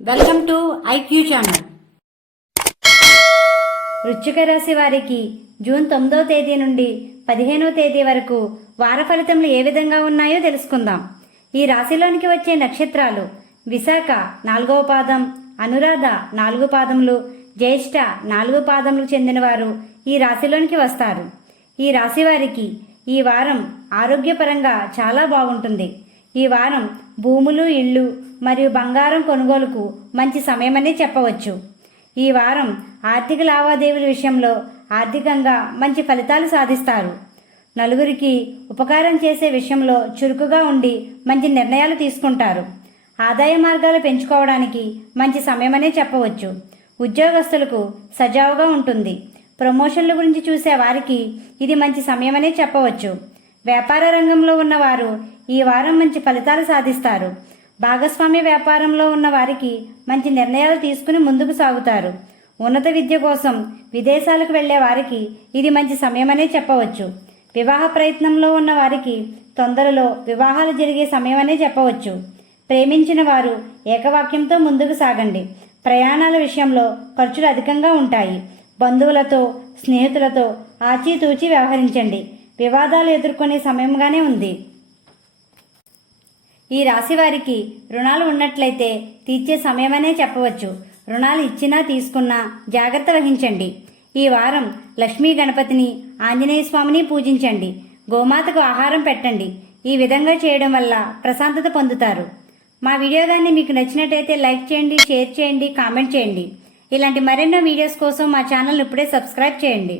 Welcome to IQ channel. వృచ్చిక రాశి వారికి జూన్ తొమ్మిదవ తేదీ నుండి పదిహేనవ తేదీ వరకు వార ఫలితములు ఏ విధంగా ఉన్నాయో తెలుసుకుందాం. ఈ రాశిలోనికి వచ్చే నక్షత్రాలు విశాఖ నాలుగవ పాదం అనురాధ నాలుగు పాదములు జ్యేష్ఠ నాలుగు పాదములకు చెందినవారు ఈ రాశిలోనికి వస్తారు. ఈ రాశి వారికి ఈ వారం ఆరోగ్యపరంగా చాలా బాగుంటుంది. ఈ వారం భూములు ఇళ్ళు మరియు బంగారం కొనుగోలుకు మంచి సమయమని చెప్పవచ్చు. ఈ వారం ఆర్థిక లావాదేవీల విషయంలో ఆర్థికంగా మంచి ఫలితాలు సాధిస్తారు. నలుగురికి ఉపకారం చేసే విషయంలో చురుకుగా ఉండి మంచి నిర్ణయాలు తీసుకుంటారు. ఆదాయ మార్గాలు పెంచుకోవడానికి మంచి సమయమనే చెప్పవచ్చు. ఉద్యోగస్తులకు సజావుగా ఉంటుంది. ప్రమోషన్ల గురించి చూసే వారికి ఇది మంచి సమయమనే చెప్పవచ్చు. వ్యాపార రంగంలో ఉన్నవారు ఈ వారం మంచి ఫలితాలు సాధిస్తారు. భాగస్వామ్య వ్యాపారంలో ఉన్న వారికి మంచి నిర్ణయాలు తీసుకుని ముందుకు సాగుతారు. ఉన్నత విద్య కోసం విదేశాలకు వెళ్ళే వారికి ఇది మంచి సమయమనే చెప్పవచ్చు. వివాహ ప్రయత్నంలో ఉన్న వారికి తొందరలో వివాహాలు జరిగే సమయమనే చెప్పవచ్చు. ప్రేమించిన వారు ఏకవాక్యంతో ముందుకు సాగండి. ప్రయాణాల విషయంలో ఖర్చులు అధికంగా ఉంటాయి. బంధువులతో స్నేహితులతో ఆచితూచి వ్యవహరించండి. వివాదాలు ఎదుర్కొనే సమయంగానే ఉంది. ఈ రాశి వారికి రుణాలు ఉన్నట్లయితే తీర్చే సమయమనే చెప్పవచ్చు. రుణాలు ఇచ్చినా తీసుకున్నా జాగ్రత్త వహించండి. ఈ వారం లక్ష్మీ గణపతిని ఆంజనేయ స్వామిని పూజించండి. గోమాతకు ఆహారం పెట్టండి. ఈ విధంగా చేయడం వల్ల ప్రశాంతత పొందుతారు. మా వీడియో కానీ మీకు నచ్చినట్టయితే లైక్ చేయండి షేర్ చేయండి కామెంట్ చేయండి. ఇలాంటి మరెన్నో వీడియోస్ కోసం మా ఛానల్ ఇప్పుడే సబ్స్క్రైబ్ చేయండి.